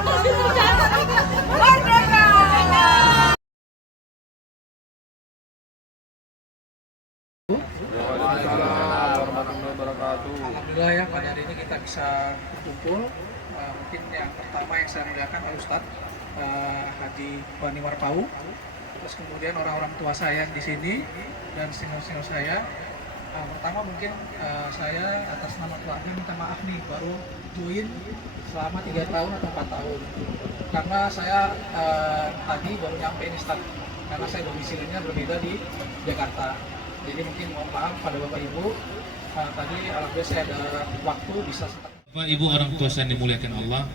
Alhamdulillah ya, pada hari ini kita bisa berkumpul. Mungkin yang pertama yang saya muliakan Pak Ustadz Haji Bani Warpau, terus kemudian orang-orang tua saya yang di sini dan senior-senior saya. Pertama mungkin saya atas nama keluarga minta maaf nih, baru join selama 3 tahun atau 4 tahun, karena saya tadi baru nyampe ini start, karena saya domisilinya berbeda di Jakarta. Jadi mungkin mohon maaf pada Bapak Ibu. Tadi alhamdulillah saya ada waktu bisa. Bapak Ibu orang tua saya dimuliakan Allah,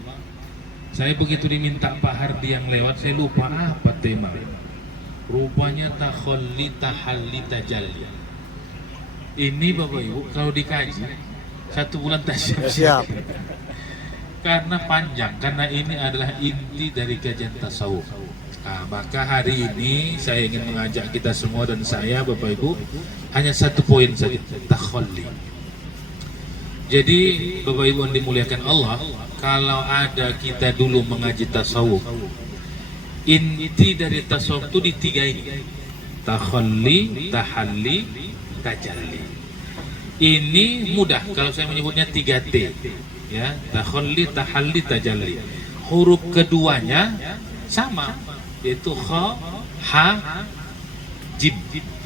saya begitu diminta Pak Hardi yang lewat, saya lupa apa tema. Rupanya takholli tahalli tajalli. Ini Bapak Ibu kalau dikaji 1 bulan tak siap. Karena panjang, karena ini adalah inti dari kajian tasawuf. Nah, maka hari ini saya ingin mengajak kita semua dan saya Bapak Ibu hanya 1 poin saja, takholli. Jadi Bapak Ibu yang dimuliakan Allah, kalau ada kita dulu mengaji tasawuf, inti dari tasawuf itu di 3 ini, takholli, tahalli, tajalli. Ini mudah kalau saya menyebutnya 3T, ya, takholli, tahalli, tajalli. Huruf keduanya sama, yaitu kha, ha, jim,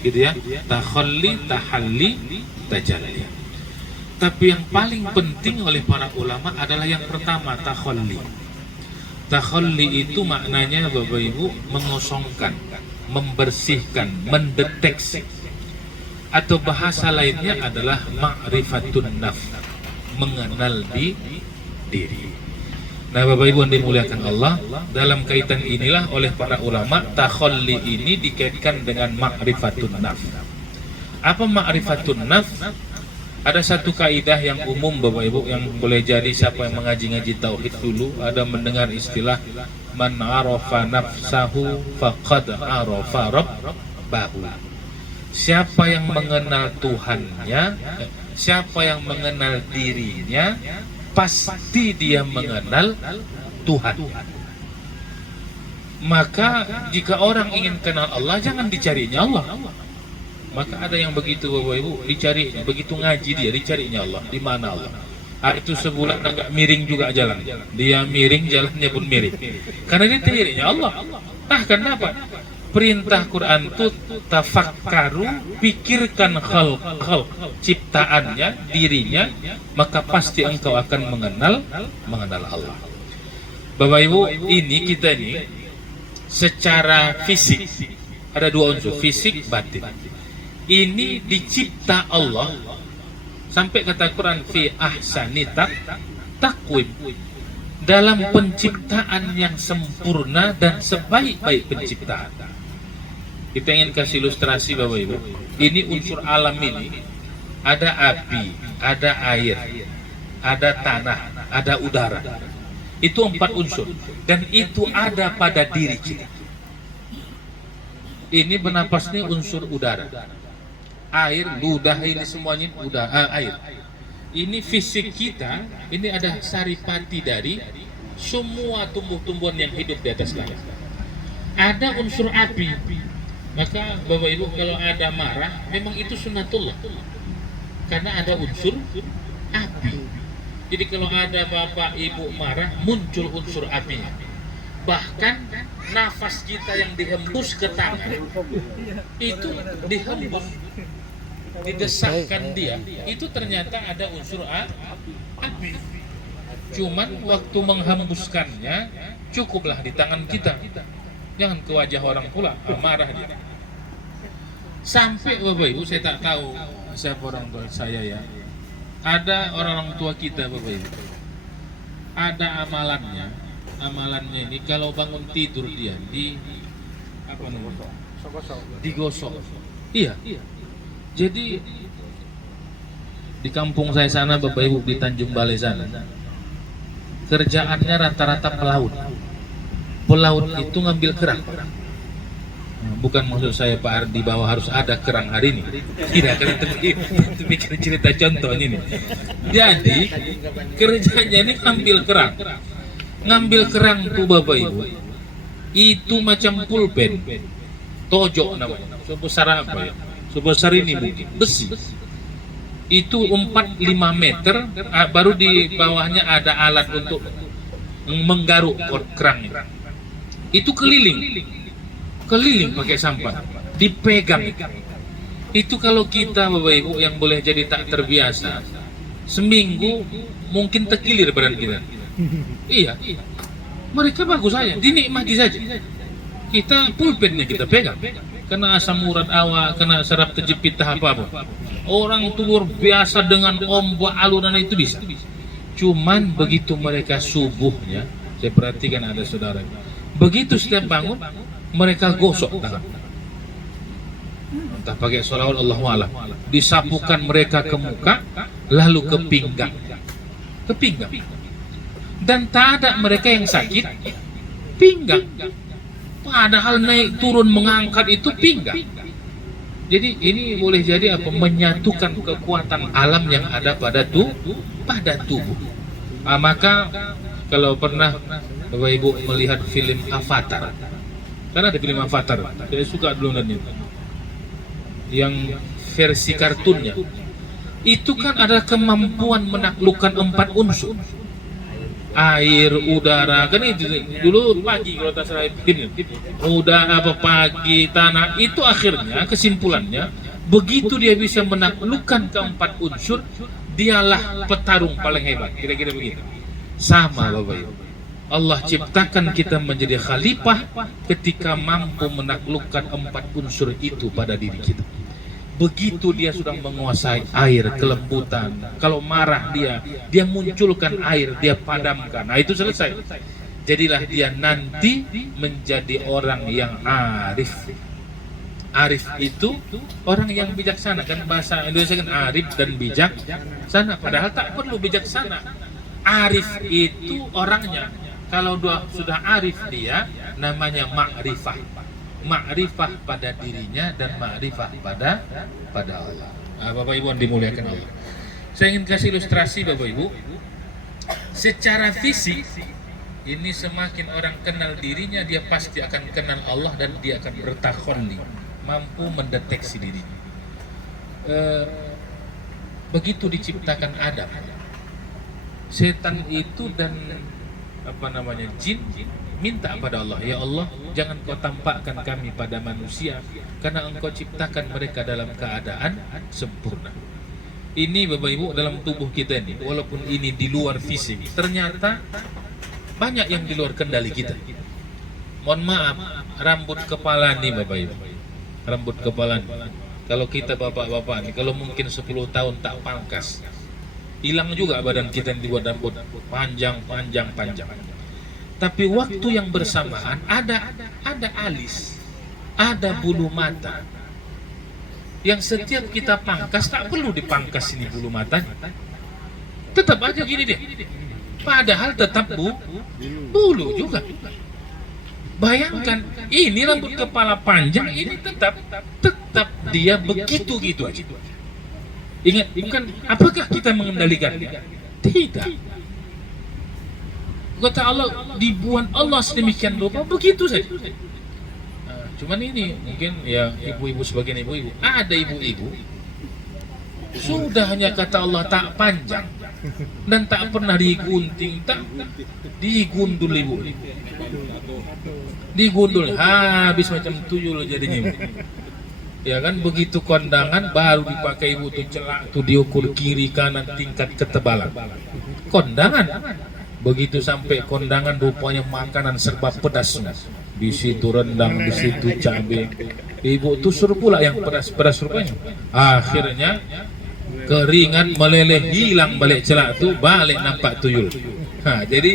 gitu ya, takholli, tahalli, tajalli. Tapi yang paling penting oleh para ulama adalah yang pertama, takholli. Takholli itu maknanya Bapak Ibu mengosongkan, membersihkan, mendeteksi. Atau bahasa lainnya adalah ma'rifatun nafs, mengenal diri. Nah Bapak Ibu yang dimuliakan Allah, dalam kaitan inilah oleh para ulama takholli ini dikaitkan dengan ma'rifatun nafs. Apa ma'rifatun nafs? Ada 1 kaidah yang umum Bapak Ibu, yang boleh jadi siapa yang mengaji-ngaji tauhid dulu ada mendengar istilah man arafa nafsahu faqad arafa rabbahu. Siapa yang mengenal Tuhannya, siapa yang mengenal dirinya, pasti dia mengenal Tuhan. Maka jika orang ingin kenal Allah, jangan dicarinya Allah. Maka ada yang begitu Bapak Ibu, dicarinya, begitu ngaji dia dicarinya Allah, di mana Allah? Itu sebulan agak miring juga jalan. Dia miring, jalannya pun miring. Karena dia carinya Allah. Kenapa? Perintah Quran itu tafakkaru, pikirkan khalq, ciptaannya, dirinya, maka pasti engkau akan mengenal Allah. Bapak Ibu, ini kita ini secara fisik ada 2 unsur, fisik batin. Ini dicipta Allah sampai kata Quran fi ahsani takwim, dalam penciptaan yang sempurna dan sebaik-baik penciptaan. Kita ingin kasih ilustrasi Bapak Ibu, ini unsur alam ini ada api, ada air, ada tanah, ada udara. Itu 4 unsur dan itu ada pada diri kita. Ini bernapas ini unsur udara, air, ludah, ini semuanya air. Ini fisik kita, ini ada saripati dari semua tumbuh-tumbuhan yang hidup di atas langit. Ada unsur api, maka Bapak Ibu kalau ada marah, memang itu sunnatullah, karena ada unsur api. Jadi kalau ada Bapak Ibu marah, muncul unsur apinya. Bahkan nafas kita yang dihembus ke tangan, itu dihembus, didesakkan dia, itu ternyata ada unsur api. Cuman waktu menghembuskannya cukuplah di tangan kita, jangan ke wajah orang pula, marah dia. Sampai Bapak Ibu, saya tak tahu siapa orang tua saya ya, ada orang tua kita Bapak Ibu, ada amalannya ini kalau bangun tidur dia digosok. Iya. Jadi di kampung saya sana Bapak Ibu, di Tanjung Balai sana, kerjaannya rata-rata pelaut. Pelaut itu ngambil kerang. Bukan maksud saya Pak Ardi bahwa harus ada kerang hari ini. Tidak, itu bikin cerita contoh ini. Jadi kerjanya ini ambil kerang. ngambil kerang tuh Bapak Ibu, itu macam pulpen, tojok namanya, sebesar apa ya? Sebesar ini mungkin, besi. Itu 4-5 meter, baru di bawahnya ada alat untuk menggaruk kerang itu keliling pakai sampah, dipegang. Itu kalau kita Bapak Ibu yang boleh jadi tak terbiasa, seminggu mungkin terkilir badan kita. Iya, mereka bagus saja, dinikmati saja. Kita pulpennya kita pegang, kena asam urat awak, kena saraf terjepit tahap apa. Orang itu luar biasa dengan ombak alunan itu bisa. Cuman begitu mereka subuhnya, saya perhatikan ada saudara, begitu setiap bangun mereka gosok tangan, entah pakai sholawat Allahu a'lam, disapukan mereka ke muka, lalu ke pinggang, dan tak ada mereka yang sakit pinggang, padahal naik turun mengangkat itu pinggang. Jadi ini boleh jadi apa, menyatukan kekuatan alam yang ada pada tubuh. Maka kalau pernah Bapak Ibu melihat film Avatar, karena ada film Avatar, saya suka dulu nonton itu, yang versi kartunnya, itu kan ada kemampuan menaklukkan 4 unsur, air, udara, kan itu dulu pagi kalau tak salah ini, udara apa pagi, tanah, itu akhirnya kesimpulannya begitu dia bisa menaklukkan ke-4 unsur, dialah petarung paling hebat, kira-kira begitu. Sama Bapak Ibu, Allah ciptakan kita menjadi khalifah ketika mampu menaklukkan 4 unsur itu pada diri kita. Begitu dia sudah menguasai air, kelembutan, kalau marah dia munculkan air, dia padamkan, nah itu selesai. Jadilah dia nanti menjadi orang yang arif. Arif itu orang yang bijaksana, kan bahasa Indonesia kan arif dan bijaksana, padahal tak perlu bijaksana. Arif itu orangnya, kalau sudah arif dia namanya ma'rifah. Ma'rifah pada dirinya dan ma'rifah pada Allah. Bapak Ibu yang dimuliakan Allah, saya ingin kasih ilustrasi Bapak Ibu. Secara fisik ini semakin orang kenal dirinya, dia pasti akan kenal Allah dan dia akan bertakholi, mampu mendeteksi dirinya. Begitu diciptakan Adam, setan itu dan jin minta pada Allah, ya Allah, jangan kau tampakkan kami pada manusia, karena engkau ciptakan mereka dalam keadaan sempurna. Ini Bapak Ibu dalam tubuh kita ini, walaupun ini di luar fisik, ternyata banyak yang di luar kendali kita. Mohon maaf, rambut kepala nih Bapak Ibu, rambut kepala nih, kalau kita bapak-bapak nih, kalau mungkin 10 tahun tak pangkas, hilang juga badan kita yang dibuat rambut panjang. Tapi waktu yang bersamaan ada alis, ada bulu mata, yang setiap kita pangkas tak perlu dipangkas ini bulu matanya, tetap aja gini deh, padahal tetap bulu juga. Bayangkan ini rambut kepala panjang, ini tetap dia begitu aja. Ingat, bukan apakah kita mengendalikannya? Tidak. Kata Allah, dibuat Allah sedemikian rupa, begitu saja. Cuman ini mungkin ya ibu-ibu, sebagian ibu-ibu, ada ibu-ibu sudah hanya kata Allah tak panjang dan tak pernah digunting, tak digundul ibu, digundul habis macam tuyul jadinya. Ya kan, begitu kondangan baru dipakai ibu tuh celak tuh, diukur kiri kanan tingkat ketebalan kondangan. Begitu sampai kondangan rupanya makanan serba pedas, di situ rendang, di situ cabai, ibu tuh suruh pula yang pedas rupanya. Akhirnya keringat meleleh, hilang balik celak tuh, balik nampak tuyul. Jadi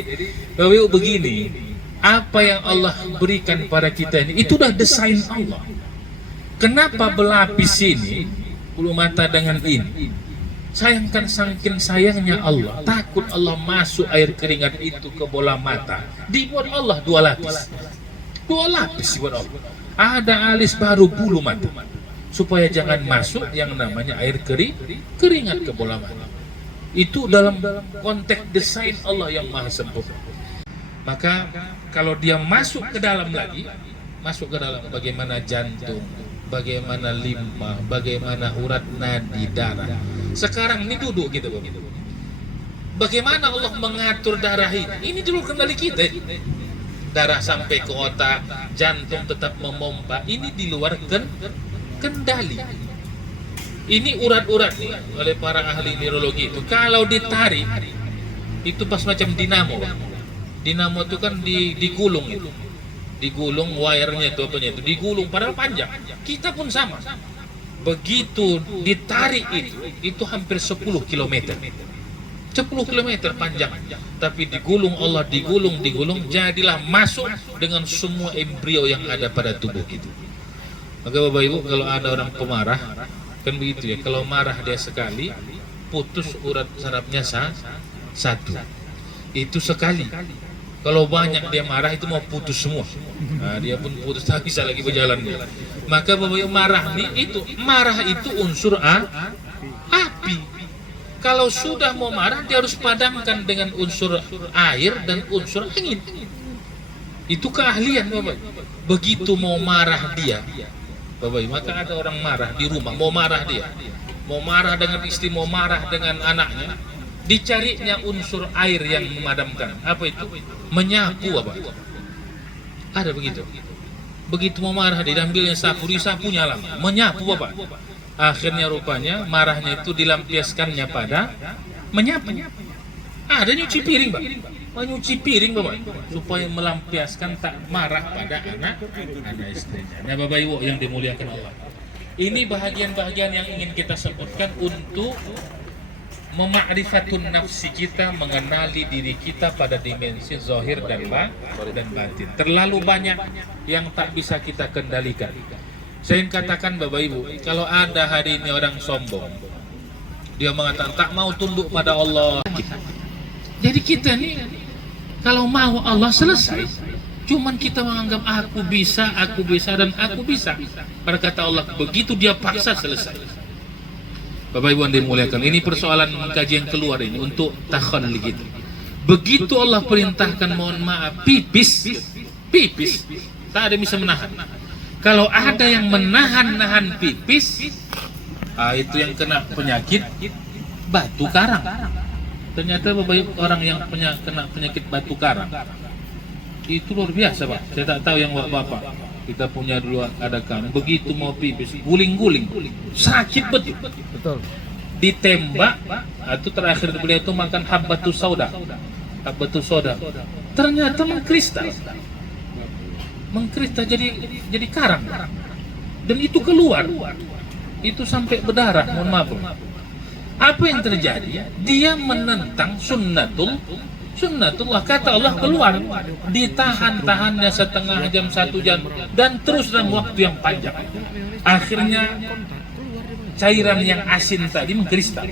Bapak Ibu begini, apa yang Allah berikan pada kita ini, itu dah desain Allah. Kenapa berlapis ini bulu mata dengan ini? Sayangkan, saking sayangnya Allah, takut Allah masuk air keringat itu ke bola mata, dibuat Allah 2 lapis. 2 lapis dibuat Allah. Ada alis baru bulu mata, supaya jangan masuk yang namanya air keringat ke bola mata. Itu dalam konteks desain Allah yang maha sempurna. Maka kalau dia masuk ke dalam lagi, masuk ke dalam bagaimana jantung, bagaimana limpa, bagaimana urat nadi darah. Sekarang ini duduk gitu, bagaimana Allah mengatur darah ini? Ini dulu kendali kita. Darah sampai ke otak, jantung tetap memompa. Ini di luar kendali. Ini urat-urat nih oleh para ahli neurologi itu. Kalau ditarik, itu pas macam dinamo. Dinamo itu kan digulung itu. Digulung wirenya itu apanya itu, digulung padahal panjang. Kita pun sama. Begitu ditarik itu hampir 10 km. 10 km panjang. Tapi digulung Allah, digulung, jadilah masuk dengan semua embrio yang ada pada tubuh itu. Maka Bapak Ibu, kalau ada orang pemarah, kan begitu ya, kalau marah dia sekali, putus urat sarafnya satu. Itu sekali. Kalau banyak dia marah itu mau putus semua. Nah, dia pun putus, tak bisa lagi berjalan dia. Maka Bapak Ibu, marah itu unsur api. Kalau sudah mau marah, dia harus padamkan dengan unsur air dan unsur angin. Itu keahlian Bapak. Begitu mau marah dia, Bapak, maka ada orang marah di rumah, mau marah dia, mau marah dengan istri, mau marah dengan anaknya, dicarinya unsur air yang memadamkan. Apa itu? Menyapu Bapak. Ada begitu. Begitu mau marah dia, ambilnya sapu, disapunya lama, menyapu Bapak. Akhirnya rupanya marahnya itu dilampiaskannya pada menyapu. Ada nyuci piring Pak, nyuci piring Bapak, supaya melampiaskan tak marah pada anak istrinya. Nah Bapak Ibu yang dimuliakan Allah, ini bahagian-bahagian yang ingin kita sebutkan untuk mema'rifatun nafsi kita, mengenali diri kita pada dimensi zahir dan batin. Terlalu banyak yang tak bisa kita kendalikan. Saya ingin katakan Bapak Ibu, kalau ada hari ini orang sombong, dia mengatakan tak mau tunduk pada Allah. Jadi kita ini kalau mau Allah selesai, cuman kita menganggap aku bisa dan aku bisa. Pada kata Allah, begitu dia paksa selesai. Bapak Ibu yang dimuliakan, ini persoalan kajian keluar ini untuk takhallul gitu. Begitu Allah perintahkan mohon maaf pipis, tak ada bisa menahan. Kalau ada yang menahan pipis, itu yang kena penyakit batu karang. Ternyata Bapak Ibu, orang yang kena penyakit batu karang itu luar biasa Pak. Saya tak tahu yang Bapak. Kita punya dulu ada kan, begitu mau pipis guling-guling, sakit betul. Ditembak, itu terakhir beliau itu makan habbatus sauda. Ternyata mengkristal jadi karang, dan itu keluar, itu sampai berdarah. Mohon maaf. Apa yang terjadi? Dia menentang sunnatullah. Kata Allah keluar, ditahan-tahannya setengah jam, 1 jam, dan terus dalam waktu yang panjang. Akhirnya cairan yang asin tadi mengkristal,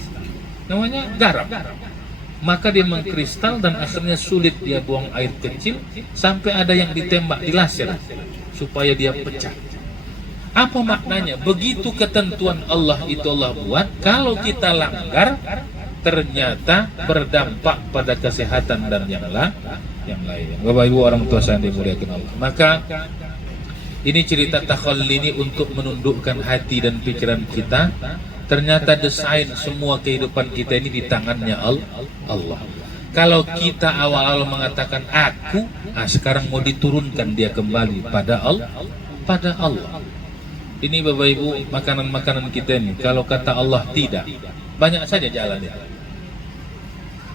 namanya garam. Maka dia mengkristal dan akhirnya sulit dia buang air kecil, sampai ada yang ditembak di laser supaya dia pecah. Apa maknanya? Begitu ketentuan Allah itu Allah buat, kalau kita langgar ternyata berdampak pada kesehatan dan yang lain. Bapak Ibu orang tua saya dimuliakan Allah. Maka ini cerita takhallul ini untuk menundukkan hati dan pikiran kita. Ternyata desain semua kehidupan kita ini di tangannya Allah. Kalau kita awal-awal mengatakan aku, sekarang mau diturunkan dia kembali pada Allah. Ini Bapak Ibu, makanan-makanan kita ini, kalau kata Allah tidak, banyak saja jalannya.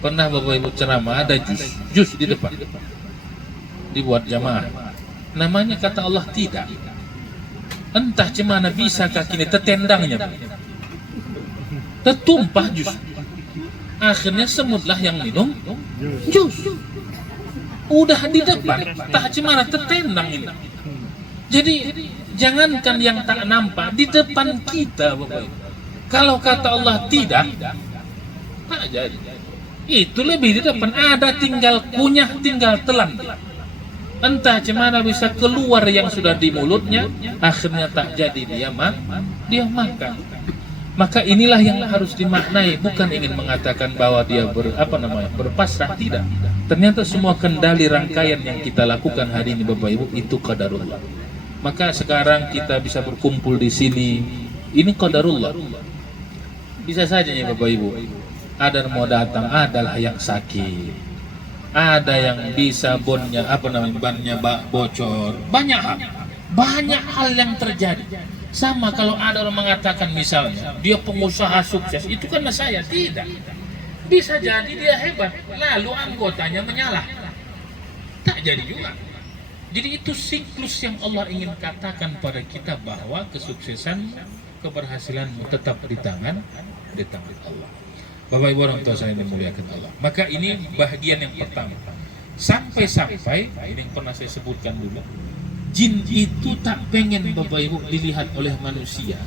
Pernah Bapak Ibu ceramah, ada jus di depan, dibuat jamaah. Namanya kata Allah tidak. Entah cemana bisa kaki ini tertendangnya, tertumpah jus. Akhirnya semutlah yang minum jus. Udah di depan, tak cemana tertendang ini. Jadi jangankan yang tak nampak, di depan kita Bapak Ibu. Kalau kata Allah tidak, tak jadi. Itu lebih di depan, ada tinggal kunyah, tinggal telan. Entah cemana bisa keluar yang sudah di mulutnya, akhirnya tak jadi dia makan. Maka inilah yang harus dimaknai, bukan ingin mengatakan bahwa dia berpasrah, tidak. Ternyata semua kendali rangkaian yang kita lakukan hari ini Bapak Ibu itu qadarullah. Maka sekarang kita bisa berkumpul di sini, ini qadarullah. Bisa saja ya Bapak Ibu, ada yang mau datang, adalah yang sakit, ada yang bisa bannya bocor, banyak hal yang terjadi. Sama kalau ada orang mengatakan misalnya dia pengusaha sukses, itu karena saya, tidak. Bisa jadi dia hebat, lalu anggotanya menyalah, tak jadi juga. Jadi itu siklus yang Allah ingin katakan pada kita, bahwa kesuksesan, keberhasilan tetap di tangan Allah. Bapak Ibu orang tua saya yang dimuliakan Allah. Maka ini bahagian yang pertama. Sampai-sampai ini yang pernah saya sebutkan dulu, jin itu tak pengen Bapak Ibu dilihat oleh manusia,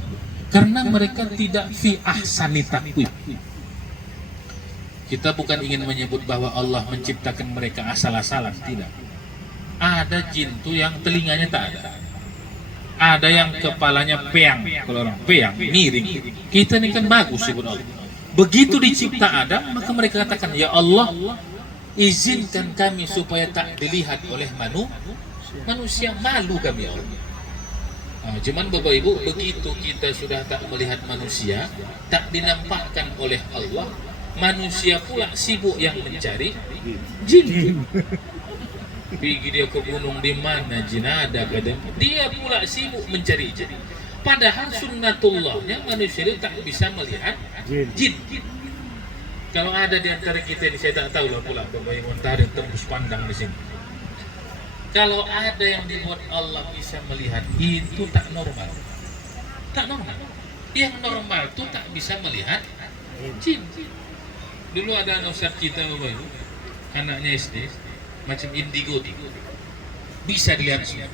karena mereka tidak fi ahsani taqwim. Kita bukan ingin menyebut bahwa Allah menciptakan mereka asal-asalan, tidak. Ada jin tuh yang telinganya tak ada. Ada yang kepalanya peang, kalau orang peang, miring. Kita ini kan bagus sih Allah. Begitu dicipta Adam, maka mereka katakan, ya Allah, izinkan kami supaya tak dilihat oleh manusia, malu kami ya Allah. Nah, cuman Bapak Ibu, begitu kita sudah tak melihat manusia, tak dinampakkan oleh Allah, manusia pula sibuk yang mencari jin. Pergi dia ke gunung, di mana jin ada, dia pula sibuk mencari jin. Padahal sunnatullahnya manusia itu tak bisa melihat jin. Kalau ada di antara kita ini, saya tak tahu lah pula Bapak Ibu, entah ada tembus pandang di sini. Kalau ada yang dibuat Allah bisa melihat, itu tak normal. Tak normal. Yang normal itu tak bisa melihat jin. Dulu ada anak ustaz kita Bapak Ibu, anaknya SD, macam indigo, bisa dilihat semua.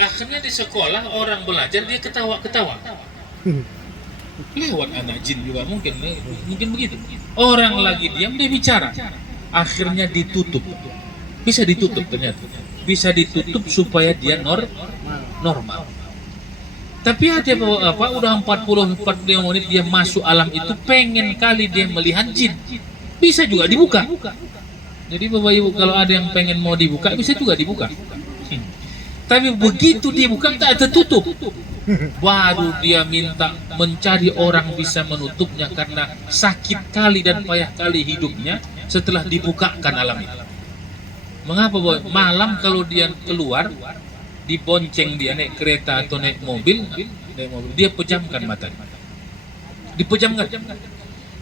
Akhirnya di sekolah orang belajar, dia ketawa-ketawa. Lewat anak jin juga mungkin begitu. Orang lagi diam, dia bicara. Akhirnya ditutup. Bisa ditutup ternyata. Bisa ditutup supaya dia normal. Tapi ada udah 45 menit dia masuk alam itu, pengen kali dia melihat jin. Bisa juga dibuka. Jadi Bapak Ibu, kalau ada yang pengen mau dibuka, bisa juga dibuka. Tapi begitu dia buka, tak tertutup. Baru dia minta mencari orang bisa menutupnya, karena sakit kali dan payah kali hidupnya setelah dibukakan alam itu. Mengapa Bapak? Malam kalau dia keluar, dibonceng dia naik kereta atau naik mobil, dia pejamkan matanya. Dipejamkan.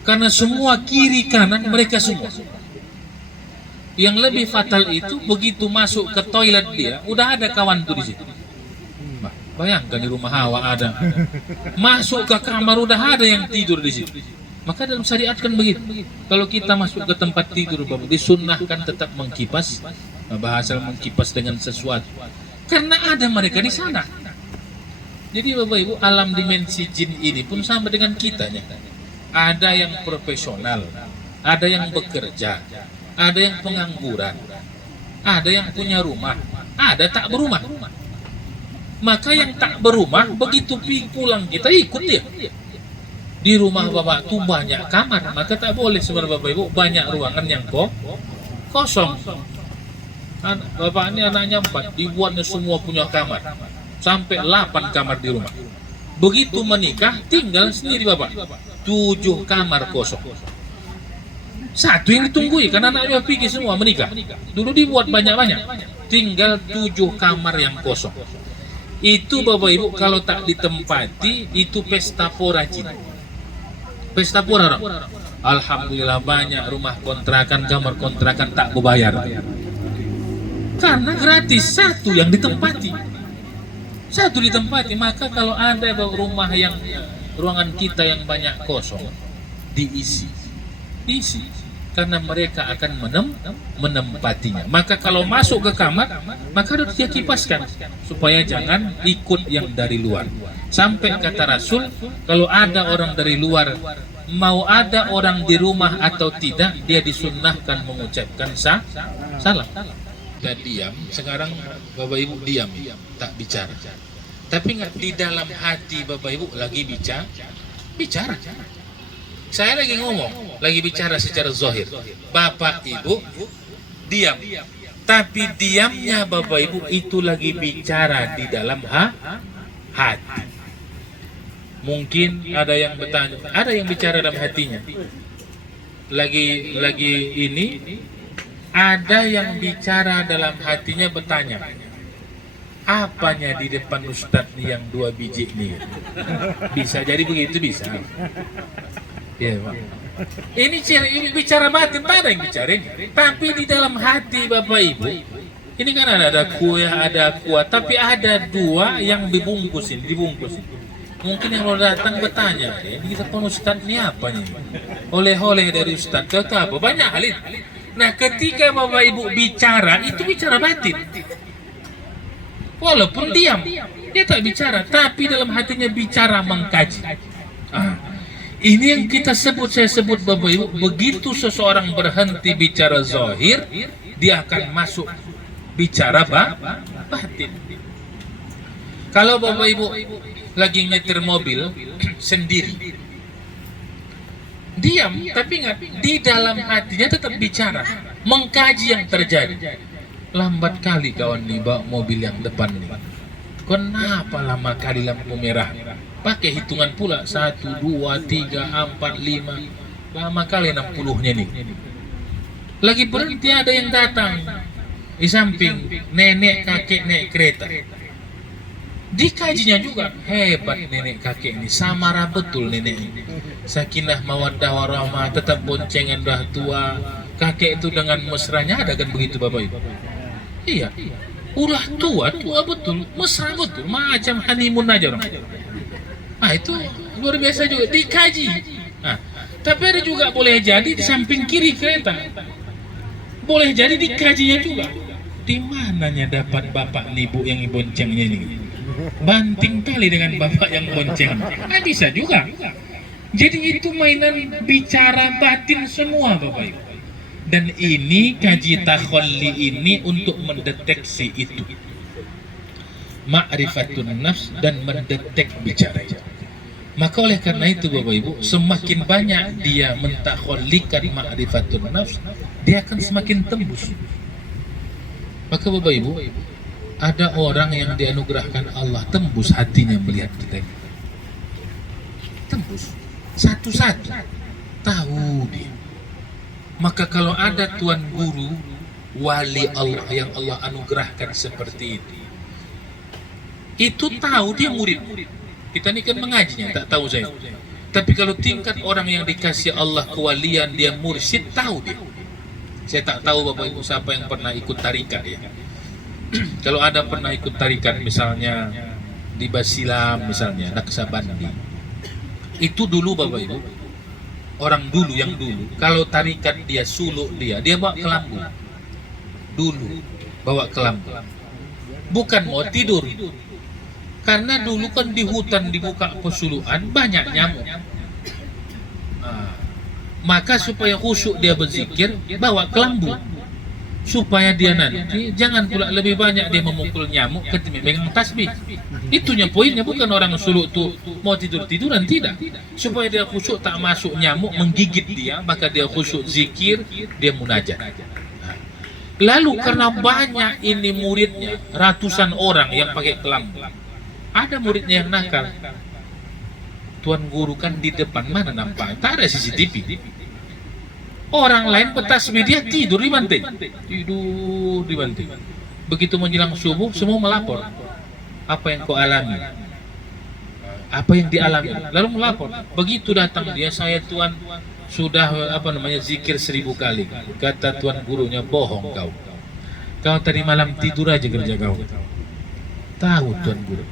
Karena semua kiri kanan mereka semua. Yang lebih fatal itu, begitu masuk ke toilet dia, udah ada kawan tuh di situ. Bayangkan di rumah Hawa ada. Masuk ke kamar udah ada yang tidur di situ. Maka dalam syariat kan begitu. Kalau kita masuk ke tempat tidur, Bapak, disunnahkan tetap mengkipas, bahasa mengkipas dengan sesuatu. Karena ada mereka di sana. Jadi Bapak Ibu, alam dimensi jin ini pun sama dengan kita. Ada yang profesional, ada yang bekerja, ada yang pengangguran, ada yang punya rumah, ada tak berumah. Maka yang tak berumah, begitu pulang kita ikut dia. Di rumah Bapak tuh banyak kamar, maka tak boleh sebenarnya Bapak Ibu banyak ruangan yang kosong. Bapak ini anaknya 4, dibuatnya semua punya kamar, sampai 8 kamar di rumah. Begitu menikah, tinggal sendiri Bapak, 7 kamar kosong. Satu yang ditunggui, karena anaknya pergi semua menikah. Dulu dibuat banyak-banyak, tinggal 7 kamar yang kosong. Itu Bapak Ibu kalau tak ditempati, itu pesta pora jin. Pesta pora. Alhamdulillah banyak rumah kontrakan, kamar kontrakan tak berbayar. Karena gratis, satu yang ditempati. Satu ditempati, maka kalau ada rumah yang ruangan kita yang banyak kosong, diisi. Karena mereka akan menempatinya. Maka kalau masuk ke kamar, maka harus dia kipaskan supaya jangan ikut yang dari luar. Sampai kata Rasul, kalau ada orang dari luar, mau ada orang di rumah atau tidak, dia disunnahkan mengucapkan salam. Dan diam. Sekarang Bapak Ibu diam, tak bicara. Tapi nggak di dalam hati Bapak Ibu lagi bicara. Saya lagi ngomong, lagi bicara secara zahir. Bapak ibu diam. Tapi diamnya bapak ibu itu lagi bicara di dalam hati. Mungkin ada yang bertanya, ada yang bicara dalam hatinya. Lagi ini ada yang bicara dalam hatinya bertanya, apanya di depan Ustadz nih yang 2 biji nih? Bisa jadi begitu, bisa. Ya, Pak. Ini bicara batin, tak ada yang bicara ini. Tapi di dalam hati Bapak Ibu, ini kan ada kuah, ada kuah, tapi ada 2 yang dibungkusin. Mungkin yang lo datang bertanya, ini kita pun Ustadz ini apa nih? Oleh-oleh dari Ustadz, kau apa? Banyak hal itu. Nah, ketika Bapak Ibu bicara, itu bicara batin. Walaupun diam, dia tak bicara, tapi dalam hatinya bicara mengkaji. Ini yang saya sebut Bapak Ibu, begitu seseorang berhenti bicara zahir, dia akan masuk bicara batin. Kalau Bapak Ibu lagi nyetir mobil sendiri, diam, tapi ingat, di dalam hatinya tetap bicara, mengkaji yang terjadi. Lambat kali kawan nih bawa mobil yang depan nih. Kenapa lama kali lampu merah? Pakai hitungan pula 1, 2, 3, 4, 5. Lama kali 60-nya nih. Lagi berhenti ada yang datang di samping nenek kakek naik kereta. Dikajinya juga hebat nenek kakek ini, samara betul nenek ini. Sakinah mawaddah warahmah, tetap boncengan dah tua. Kakek itu dengan mesranya, ada kan begitu Bapak Ibu? Iya. Udah tua betul, mesra betul, macam honeymoon aja orang. Itu luar biasa juga, dikaji. Tapi ada juga boleh jadi di samping kiri kereta, boleh jadi dikajinya juga. Di mananya dapat bapak nih bu yang boncengnya ini? Banting kali dengan bapak yang bonceng. Bisa juga. Jadi itu mainan bicara batin semua Bapak Ibu. Dan ini kaji takhalli ini untuk mendeteksi itu, ma'rifatun nafs, dan mendetek bicara. Maka oleh karena itu Bapak Ibu, semakin banyak dia mentakhallikan ma'rifatun nafs, dia akan semakin tembus. Maka Bapak Ibu, ada orang yang dianugerahkan Allah tembus hatinya melihat kita. Tembus satu-satu, tahu dia. Maka kalau ada tuan guru, wali Allah yang Allah anugerahkan seperti itu tahu dia murid. Kita ini kan mengajinya, tak tahu saya. Tapi kalau tingkat orang yang dikasih Allah kewalian, dia mursyid, tahu dia. Saya tak tahu Bapak Ibu siapa yang pernah ikut tarikat ya. Kalau ada pernah ikut tarikat misalnya di Basilam misalnya, Naksabandi. Itu dulu Bapak Ibu, orang dulu yang dulu, kalau tarikat dia suluk dia bawa kelambu. Dulu bawa kelambu. Bukan mau tidur. Karena dulu kan di hutan dibuka pesuluan banyak nyamuk. Maka supaya khusyuk dia berzikir, bawa kelambu. Supaya dia nanti jangan pula lebih banyak dia memukul nyamuk ketika pegang tasbih. Itunya poinnya, bukan orang suluk tuh mau tiduran, tidak. Supaya dia khusyuk, tak masuk nyamuk menggigit dia, maka dia khusyuk zikir, dia munajat. Lalu karena banyak ini muridnya, ratusan orang yang pakai kelambu, ada muridnya yang nakal. Tuan guru kan di depan, mana nampak? Tak ada CCTV. Orang lain bertasbih, dia tidur di banting. Begitu menjelang subuh, semua melapor. Apa yang kau alami? Apa yang dialami? Lalu melapor. Begitu datang dia, saya tuan sudah zikir 1000 kali. Kata tuan gurunya, bohong kau. Kau tadi malam tidur aja kerja kau. Tahu tuan guru.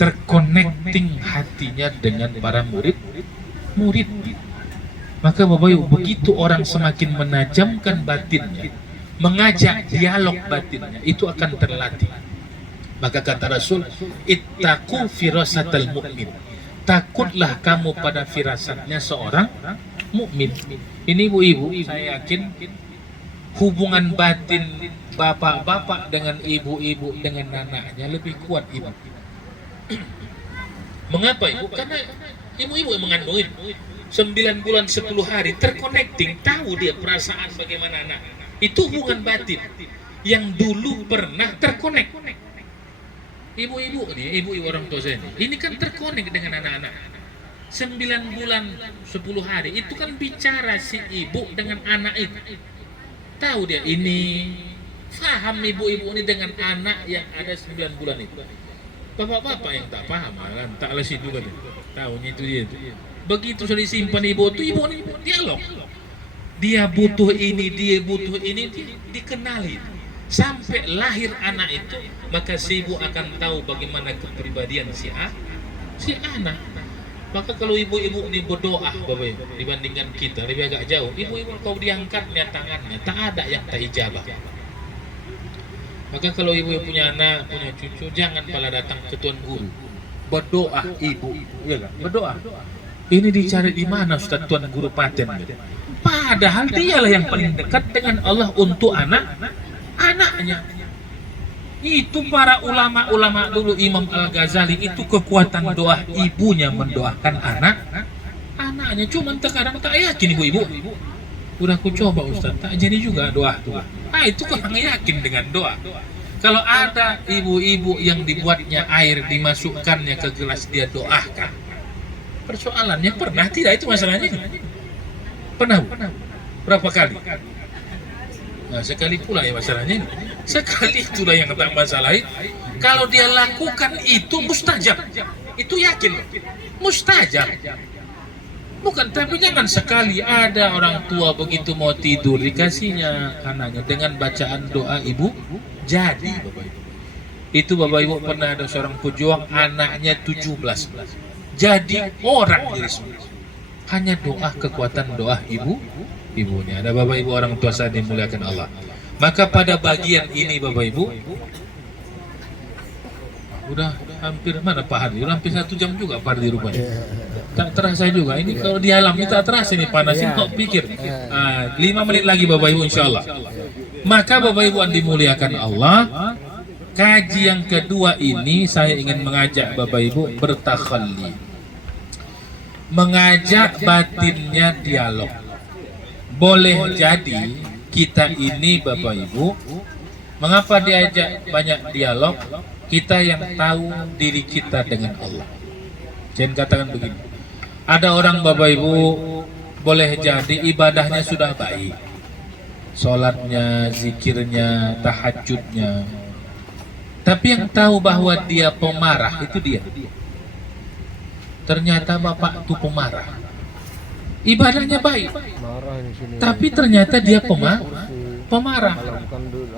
Terconnecting hatinya dengan para murid. Maka Bapak Ibu, begitu orang semakin menajamkan batinnya, mengajak dialog batinnya, itu akan terlatih. Maka kata Rasul, ittaqu firasatal mu'min. Takutlah kamu pada firasatnya seorang mukmin. Ini ibu-ibu, saya yakin hubungan batin bapak-bapak dengan ibu-ibu dengan anaknya lebih kuat ibu. Mengapa ibu? Karena Ibu-ibu yang mengandung itu 9 bulan 10 hari terconnecting, tahu dia perasaan bagaimana anak. Itu hubungan batin yang dulu pernah terkonek. Ibu-ibu nih, ibu-ibu orang tua saya ini kan terkonek dengan anak-anak. 9 bulan 10 hari itu kan bicara si ibu dengan anak itu. Tahu dia ini, paham ibu-ibu ini dengan anak yang ada 9 bulan itu. Bapak-bapak yang tak paham, tak lesi juga tuh. Tahunya itu dia. Begitu sudah disimpan ibu ini dialog. Dia butuh ini, dia dikenali. Sampai lahir anak itu, maka si ibu akan tahu bagaimana kepribadian si anak. Maka kalau ibu-ibu ini berdoa, Bapak Ibu, dibandingkan kita lebih agak jauh. Ibu-ibu kalau diangkatnya tangannya, tak ada yang tak ijabah. Maka kalau ibu punya anak, punya cucu, jangan pala datang ke tuan guru. Berdoa ibu, iya kan? Berdoa. Ini dicari di mana Ustaz tuan guru paten? Padahal dialah yang paling dekat dengan Allah untuk anaknya. Itu para ulama-ulama dulu, Imam Al-Ghazali, itu kekuatan doa ibunya mendoakan anaknya. Cuman terkadang tak yakin ibu-ibu. Udah aku coba Ustaz, tak jadi juga doa tuh. Itu kurang yakin dengan doa. Kalau ada ibu-ibu yang dibuatnya air dimasukkannya ke gelas dia doakan. Persoalannya pernah tidak itu masalahnya? Pernah? Berapa kali? Nah, sekali pula ya masalahnya. Sekali itulah yang tak masalah. Kalau dia lakukan itu mustajab. Itu yakin. Mustajab. Bukan, tapi jangan sekali ada orang tua begitu mau tidur dikasihnya anaknya dengan bacaan doa ibu jadi Bapak Ibu. Itu Bapak Ibu pernah ada seorang pejuang anaknya 17 jadi orang jadi semua. Hanya doa, kekuatan doa ibunya. Ada Bapak Ibu orang tua saya dimuliakan Allah. Maka pada bagian ini Bapak Ibu udah hampir mana Pak Hardi? Udah hampir 1 jam juga Pak Hardi rupanya. Tak terasa juga. Ini kalau di alam kita terasa ini panasin kok pikir. 5 menit lagi Bapak Ibu insyaallah. Maka Bapak Ibu yang dimuliakan Allah, kaji yang kedua ini saya ingin mengajak Bapak Ibu bertakhalli. Mengajak batinnya dialog. Boleh jadi kita ini Bapak Ibu, mengapa diajak banyak dialog? Kita yang tahu diri kita dengan Allah. Jangan katakan begini. Ada orang Bapak Ibu boleh jadi ibadahnya sudah baik, sholatnya, zikirnya, tahajudnya, tapi yang tahu bahwa dia pemarah itu dia. Ternyata bapak itu pemarah, ibadahnya baik, tapi ternyata dia pemarah.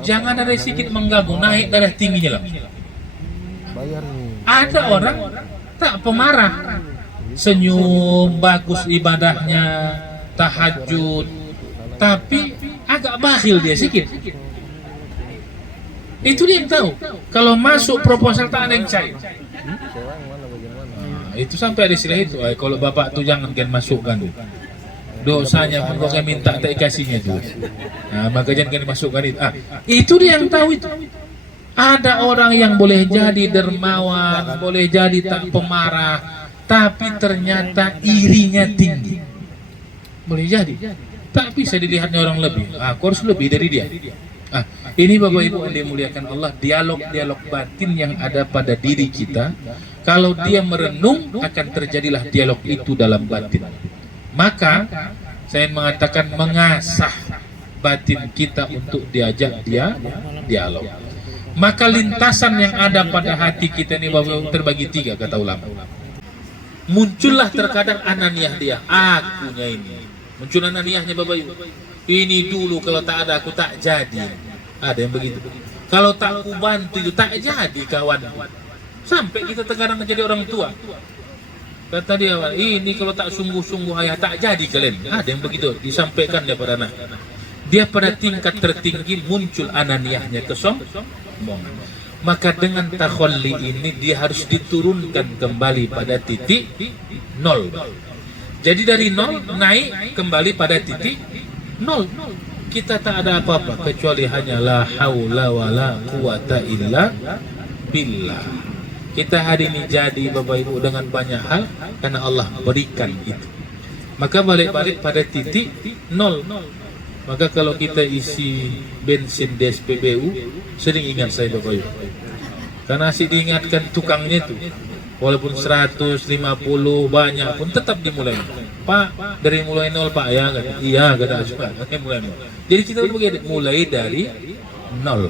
Jangan ada sedikit mengganggu, naik darah tingginya lah. Ada orang tak pemarah, senyum, bagus ibadahnya, tahajud, tapi agak bakhil dia sedikit. Itu dia yang tahu. Kalau masuk proposal tak ada yang cair. Itu sampai ada istilah itu. Kalau bapak tuh jangan masukkan. Dosanya pun kau minta tak dikasihnya tuh. Maka jangan masukkan itu. Itu dia yang tahu itu. Ada orang yang boleh jadi dermawan, boleh jadi tak pemarah, tapi ternyata irinya tinggi. Boleh jadi. Tak bisa dilihatnya orang lebih. Aku harus lebih dari dia. Ini Bapak Ibu yang dimuliakan Allah, dialog-dialog batin yang ada pada diri kita. Kalau dia merenung, akan terjadilah dialog itu dalam batin. Maka saya mengatakan mengasah batin kita untuk diajak dia dialog. Maka lintasan yang ada pada hati kita ini Bapak Ibu terbagi 3 kata ulama. Muncullah terkadang ananiah dia, akunya ini. Muncul ananiahnya Bapak Ibu. Ini dulu kalau tak ada aku tak jadi. Ada yang begitu. Kalau tak aku bantu itu tak jadi kawan. Sampai kita terkadang menjadi orang tua. Kata dia, ini kalau tak sungguh-sungguh ayah tak jadi kalian. Ada yang begitu disampaikan daripada anak. Dia pada tingkat tertinggi muncul ananiahnya, kesombongan. Maka dengan takhalli ini dia harus diturunkan kembali pada titik 0. Jadi dari 0 naik kembali pada titik 0. Kita tak ada apa-apa kecuali hanya la haula wala quwata illa billah. Kita hari ini jadi Bapak Ibu dengan banyak hal karena Allah berikan itu. Maka balik-balik pada titik nol. Maka kalau kita isi bensin di SPBU, sering ingat saya Bapak Ibu. Karena asik diingatkan tukangnya itu. Walaupun 150 banyak pun tetap dimulai. Pak, dari mulai nol Pak ya, kata. Iya kata juga, mulai nol. Jadi kita mulai dari nol.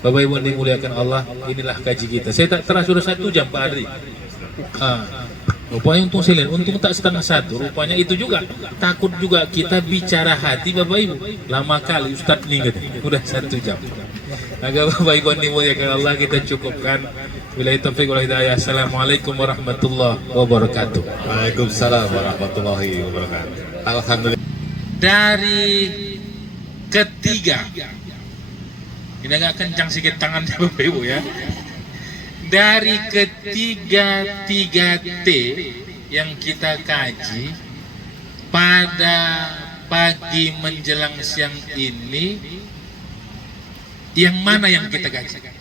Bapak Ibu dimuliakan Allah, inilah kaji kita. Saya tak terasa sudah 1 jam Pak Adri. Rupanya untung silent, untung tak setengah 1. Rupanya itu juga takut juga kita bicara hati Bapak Ibu. Lama kali Ustadz nih kata, udah 1 jam. Agar Bapak Ibu dimuliakan Allah, kita cukupkan. Billahi taufiq wal hidayah. Assalamualaikum warahmatullahi wabarakatuh. Waalaikumsalam warahmatullahi wabarakatuh. Alhamdulillah. Dari ketiga, ini agak kencang sedikit tangannya Bapak Ibu ya. Dari ketiga 3T yang kita kaji pada pagi menjelang siang ini, yang mana yang kita kaji?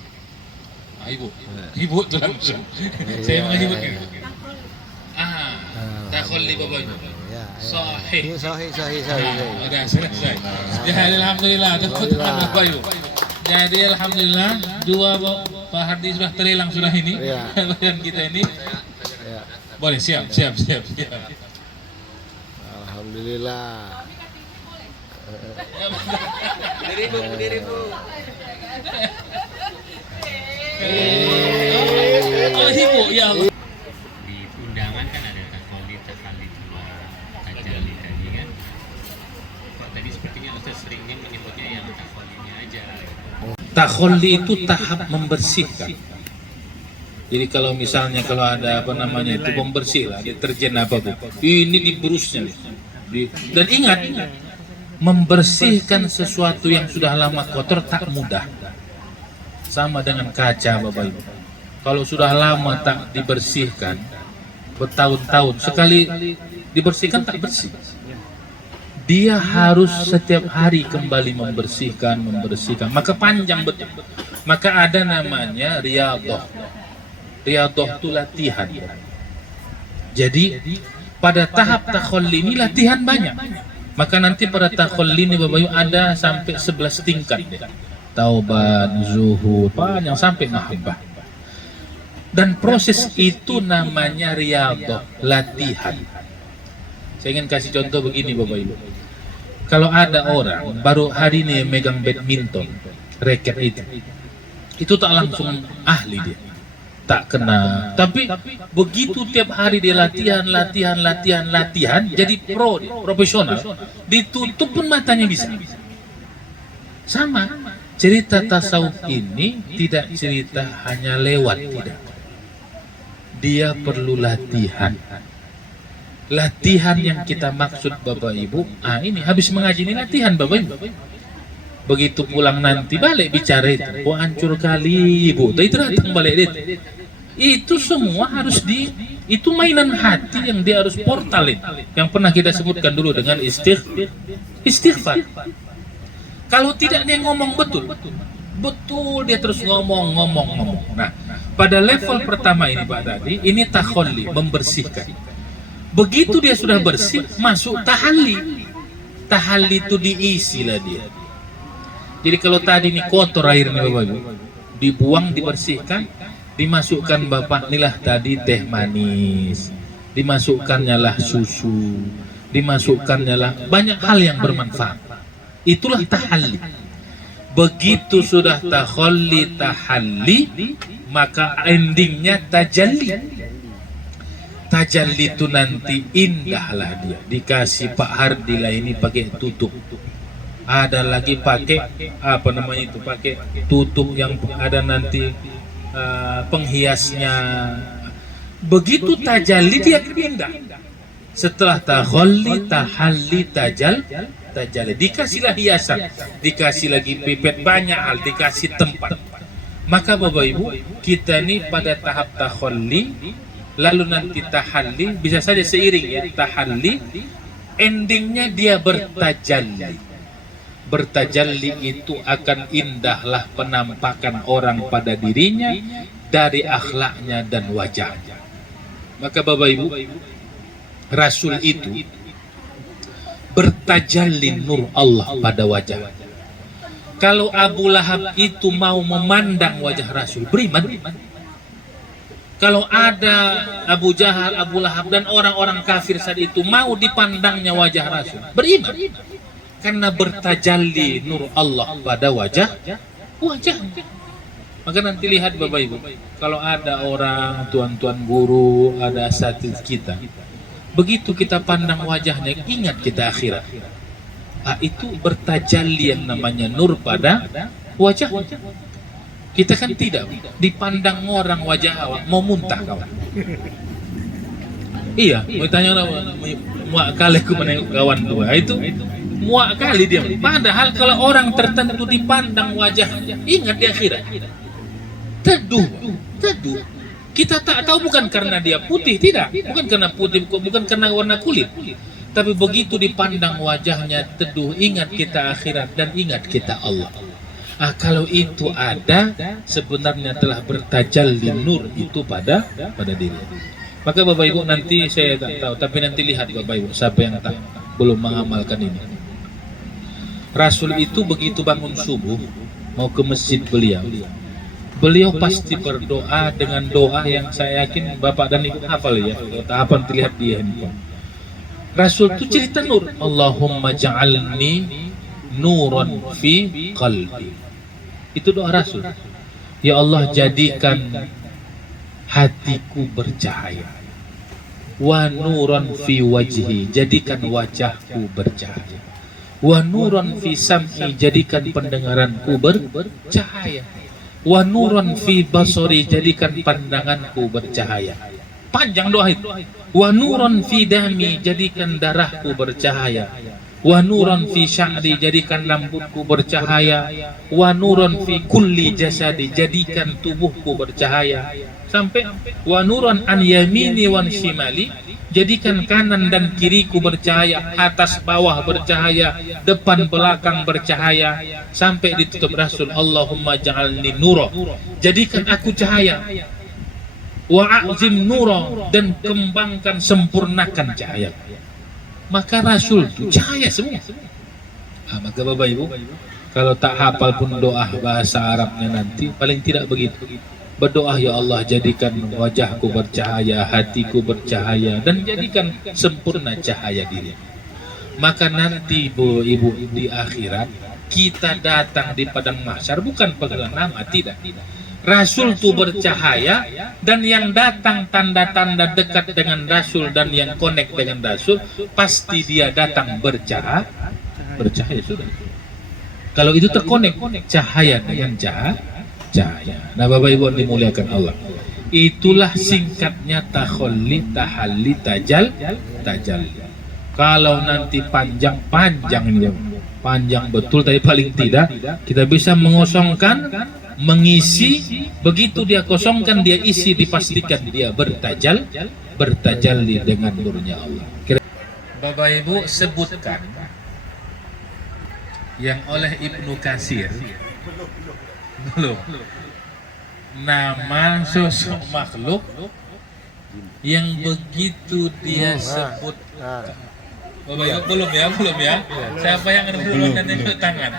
Ibu tuh langsung. Saya mau nyebutkan. Takholli Bapak Ibu. Sahih. Udah selesai. Ya alhamdulillah, Bapak Ibu. Jadi alhamdulillah 2 Pak Hardi sudah terhilang sudah ini. Dan kita ini. Boleh siap. Alhamdulillah. Berdiri Bu. Oh Ibu, ya Allah. Di undangan kan ada takholli dua tajalli tadi kan. Kok tadi sepertinya Ustaz seringnya menyebutnya yang takhollinya aja. Takholli itu tahap membersihkan. Jadi kalau misalnya kalau ada apa namanya itu pembersih lah, deterjen apa bu, ini diberusnya. Dan ingat, membersihkan sesuatu yang sudah lama kotor tak mudah. Sama dengan kaca Bapak Ibu. Kalau sudah lama tak dibersihkan, bertahun-tahun sekali dibersihkan tak bersih. Dia harus setiap hari kembali membersihkan. Maka panjang betul. Maka ada namanya riyadhah. Riyadhah itu latihan. Jadi pada tahap takholli ini latihan banyak. Maka nanti pada takholli ini Bapak Ibu ada sampai 11 tingkat deh. Taubat, zuhud, panjang sampai mahabbah. Dan proses itu namanya riyadhah, latihan. Saya ingin kasih contoh begini Bapak Ibu. Kalau ada orang baru hari ini megang badminton, raket itu tak langsung ahli dia, tak kena. Tapi begitu tiap hari dia latihan, jadi pro, profesional. Ditutup pun matanya bisa. Sama, cerita tasawuf ini tidak cerita hanya lewat, tidak. Dia perlu latihan. Latihan yang kita maksud Bapak Ibu, ini habis mengaji ini latihan Bapak Ibu. Begitu pulang nanti balik bicara itu, hancur kali Ibu. Itu datang balik itu. Itu semua harus itu mainan hati yang dia harus portalin. Yang pernah kita sebutkan dulu dengan istighfar. Kalau tidak dia ngomong betul dia terus ngomong. Nah, pada level pertama ini Pak tadi, ini takholli, membersihkan. Begitu dia sudah bersih, masuk tahalli. Tahalli itu diisi lah dia. Jadi kalau tadi ini kotor airnya Bapak Ibu, dibuang, dibersihkan, dimasukkan Bapak inilah tadi teh manis, dimasukkannya lah susu, dimasukkannya lah banyak hal yang bermanfaat. Itulah tahalli. Begitu sudah takholli tahalli, maka endingnya tajalli. Tajalli itu nanti indahlah dia. Dikasih Pak Hardi lah ini pakai tutup. Ada lagi pakai apa namanya itu, pakai tutup yang ada nanti penghiasnya. Begitu tajalli dia indah. Setelah takholli tahalli tajalli, dikasihlah hiasan, dikasih lagi pipet, banyak hal, dikasih tempat. Maka Bapak Ibu, kita ini pada tahap takholli, lalu nanti tahalli, bisa saja seiring ya, tahalli, endingnya dia bertajalli. Bertajalli itu akan indahlah penampakan orang pada dirinya, dari akhlaknya dan wajahnya. Maka Bapak Ibu, Rasul itu bertajalli nur Allah pada wajah. Kalau Abu Lahab itu mau memandang wajah Rasul, beriman. Kalau ada Abu Jahal, Abu Lahab dan orang-orang kafir saat itu mau dipandangnya wajah Rasul, beriman. Karena bertajalli nur Allah pada wajah. Maka nanti lihat Bapak Ibu, kalau ada orang tuan-tuan guru, ada asatidz kita, begitu kita pandang wajahnya, ingat kita akhirat. Itu bertajalli yang namanya nur pada wajah. Kita kan tidak dipandang orang wajah awak, mau muntah kawan. Iya, mau tanya muak kali aku menengok kawan tua itu muak kali dia. Padahal kalau orang tertentu dipandang wajahnya, ingat di akhirat. Teduh. Kita tak tahu bukan karena dia putih, tidak. Bukan karena putih, bukan karena warna kulit. Tapi begitu dipandang wajahnya teduh, ingat kita akhirat dan ingat kita Allah. Kalau itu ada, sebenarnya telah bertajalli nur itu pada diri. Maka Bapak Ibu nanti saya tak tahu, tapi nanti lihat Bapak Ibu siapa yang tak belum mengamalkan ini. Rasul itu begitu bangun subuh mau ke masjid beliau pasti berdoa dengan doa yang saya yakin Bapak dan Ibu hafal ya. Tahapan terlihat di handphone. Rasul itu cerita nur. Allahumma ja'alni nuran fi qalbi. Itu doa Rasul. Ya Allah, jadikan hatiku bercahaya. Wa nuran fi wajhi, jadikan wajahku bercahaya. Wa nuran fi sam'i, jadikan pendengaranku bercahaya. Wa nuran fi basari, jadikan pandanganku bercahaya. Panjang doa itu. Wa nuran fi dami, jadikan darahku bercahaya. Wa nuran fi sya'ri, jadikan rambutku bercahaya. Wa nuran fi kulli jasadi, jadikan tubuhku bercahaya. Sampai wa nuran an yamini wan shimali, jadikan kanan dan kiriku bercahaya, atas bawah bercahaya, depan belakang bercahaya. Sampai ditutup Rasul, Allahumma ja'alni nura, jadikan aku cahaya. Wa a'zim nura, dan kembangkan sempurnakan cahaya. Maka Rasul itu cahaya semua. Maka Bapak Ibu, kalau tak hafal pun doa bahasa Arabnya nanti paling tidak begitu. Berdoa, ya Allah, jadikan wajahku bercahaya, hatiku bercahaya, dan jadikan sempurna cahaya diri. Maka nanti Ibu di akhirat kita datang di padang mahsyar bukan panggilan nama, tidak. Rasul itu bercahaya, dan yang datang tanda-tanda dekat dengan Rasul dan yang connect dengan Rasul pasti dia datang bercahaya sudah. Kalau itu terkonek cahaya dengan cahaya. Nah Bapak Ibu dimuliakan Allah, itulah singkatnya tahalli tajalli. Kalau nanti panjang ini, panjang betul, tapi paling tidak kita bisa mengosongkan, mengisi. Begitu dia kosongkan, dia isi, dipastikan dia bertajalli dengan nurnya Allah. Bapak Ibu sebutkan yang oleh Ibnu Katsir belum nama sosok makhluk yang begitu dia sebut. Bapak Ibu belum ya. Siapa yang belum dan yang tangan?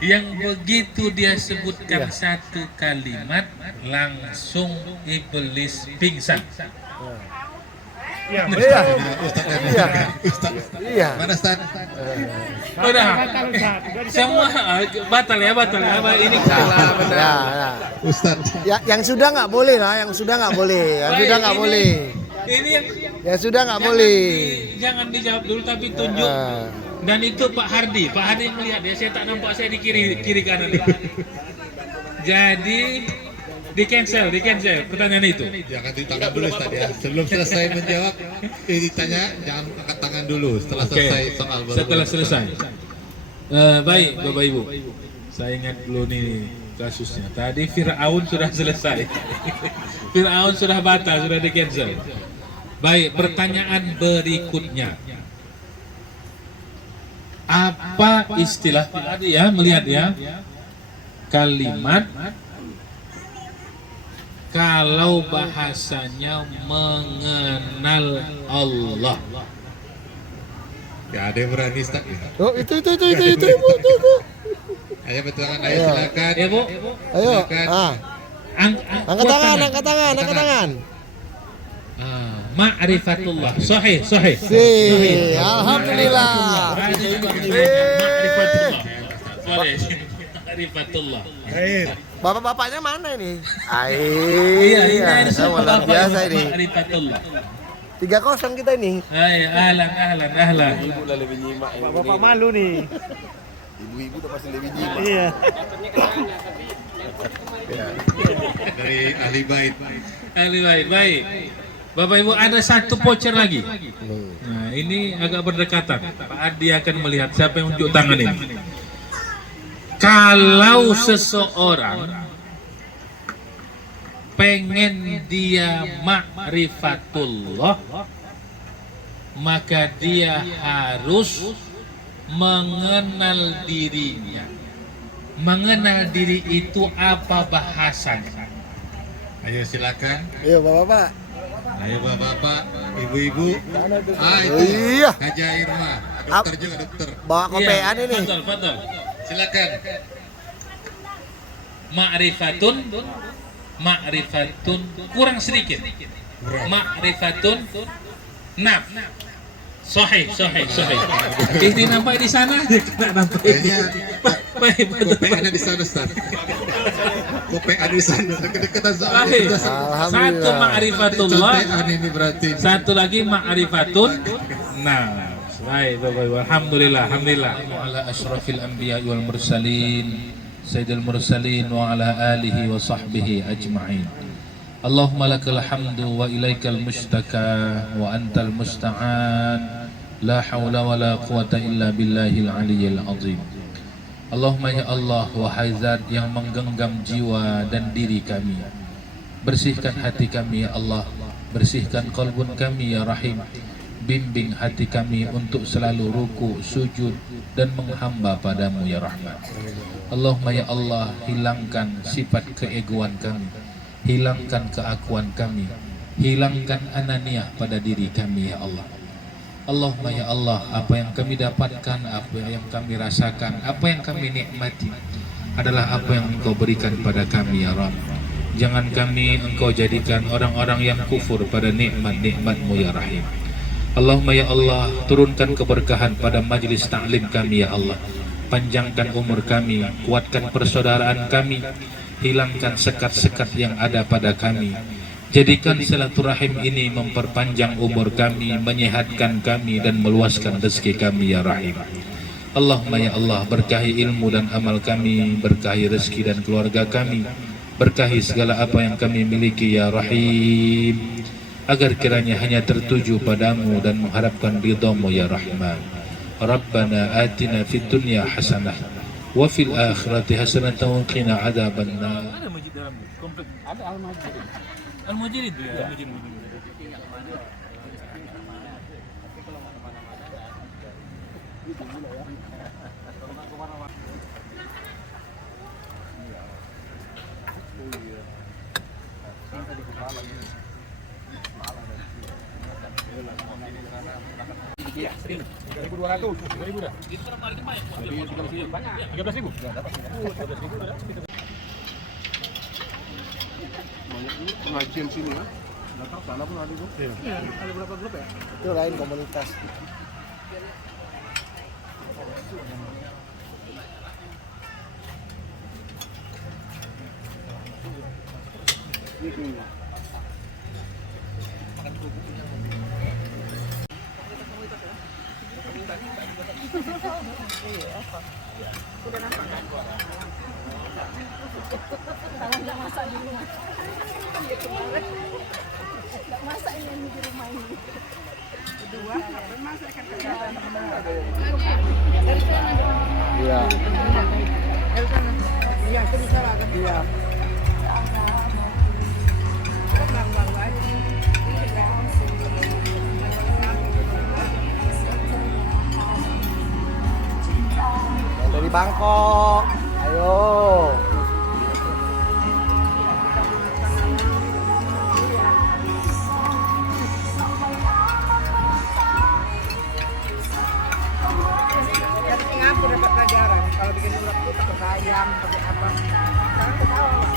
Yang begitu dia sebutkan satu kalimat, langsung iblis pingsan. Iya. Mana Ustaz? Udah. Semua batal ya. Ini Ustaz. Yang sudah nggak boleh lah, yang sudah nggak boleh. Ini yang sudah nggak boleh. Jangan dijawab dulu, tapi tunjuk. Dan itu Pak Hardi yang melihat ya, saya tak nampak saya di kiri kanan. Jadi di cancel pertanyaan itu. Jangan ditanya dulu Ustaz ya. Sebelum selesai menjawab, ditanya jangan angkat tangan dulu. Setelah selesai soal baru. Setelah selesai. Baik Bapak Ibu, saya ingat dulu nih kasusnya. Tadi Fir'aun sudah selesai. Fir'aun sudah batal, sudah di cancel. Baik, pertanyaan berikutnya. Apa istilah tadi ya, melihat ya, kalimat kalau bahasanya mengenal Allah. Ya ada yang berani Ustaz ya. Oh, itu, Bu. Ayo betulan, ayo silakan. Ya Bu, Ayo. Silakan. Angkat tangan. Ma'rifatullah. Sahih. Alhamdulillah. Ma'rifatullah. Boleh. Ma'rifatullah. Bapak-bapaknya mana ini? Iya, ini luar biasa ini. Ma'rifatullah. 3-0 kita ini. Ahlan. Bapak malu nih. Ibu-ibu udah pasti lebih nyimak. Iya. Dari ahli bait. Baik. Bapak Ibu, ada satu voucher lagi. Nah, ini agak berdekatan. Pak Adi akan melihat siapa yang unjuk tangan ini. Kalau seseorang pengen dia ma'rifatullah, maka dia harus mengenal dirinya. Mengenal diri itu apa bahasanya? Ayo silakan. Ayo bapak-bapak. Ayo bapak-bapak, ibu-ibu. Itu. Iya. Haja Irma, dokter juga dokter. Bawa kopean ini. Betul. Silakan. Ma'rifatun kurang sedikit. Ma'rifatun naf. Sahih. Ini nampak di sana, tidak nampak. Baik. Kopean ada di sana Ustaz. Kopean di sana dekat-dekatan soal. Satu ma'rifatullah. Kopean ini berarti. Satu lagi ma'rifatun. Nah, baik Bapak Ibu. Alhamdulillah. Wa ala asyrafil anbiya wal mursalin, sayyidil mursalin wa ala alihi wa sahbihi ajma'in. Allahumma lakal hamdu wa ilaikal mustaka wa antal musta'an. La hawla wa la quwata illa billahil aliyyil azim. Allahumma ya Allah, wahai zat yang menggenggam jiwa dan diri kami, bersihkan hati kami ya Allah, bersihkan qalbun kami ya Rahim. Bimbing hati kami untuk selalu ruku, sujud dan menghamba padamu ya Rahman. Allahumma ya Allah, hilangkan sifat keegoan kami, hilangkan keakuan kami, hilangkan ananiah pada diri kami ya Allah. Allahumma ya Allah, apa yang kami dapatkan, apa yang kami rasakan, apa yang kami nikmati adalah apa yang Engkau berikan pada kami ya Rabb. Jangan kami Engkau jadikan orang-orang yang kufur pada nikmat-nikmat-Mu ya Rahim. Allahumma ya Allah, turunkan keberkahan pada majlis ta'lim kami ya Allah. Panjangkan umur kami, kuatkan persaudaraan kami, hilangkan sekat-sekat yang ada pada kami. Jadikan silaturahim ini memperpanjang umur kami, menyehatkan kami dan meluaskan rezeki kami ya Rahim. Allahumma ya Allah, berkahi ilmu dan amal kami, berkahi rezeki dan keluarga kami, berkahi segala apa yang kami miliki ya Rahim, agar kiranya hanya tertuju padamu dan mengharapkan ridhamu ya Rahman. Rabbana atina fid dunya hasanah wa fil akhirati hasanah wa qina adzabannar. Ada masjid dalam komplek. Ada Al-Mujid itu ya. Iya, 1.200, 2.000 dah. Itu berapa kali banyak? Banyak. 13.000. Dapat 13.000. Banyak dulu pengajian sini ya. Datang sana pun ada grup. Iya. Ada berapa grup ya? Itu lain komunitas. Masak di rumah. Nggak masak ini di rumah ini. Kedua, masak kan dari sana. Iya. Dari sana. Iya, itu bisa lah kan. Iya. Baru aja. Dari Bangkok. Ayo. pakai apa. Sekarang ketawa, Pak.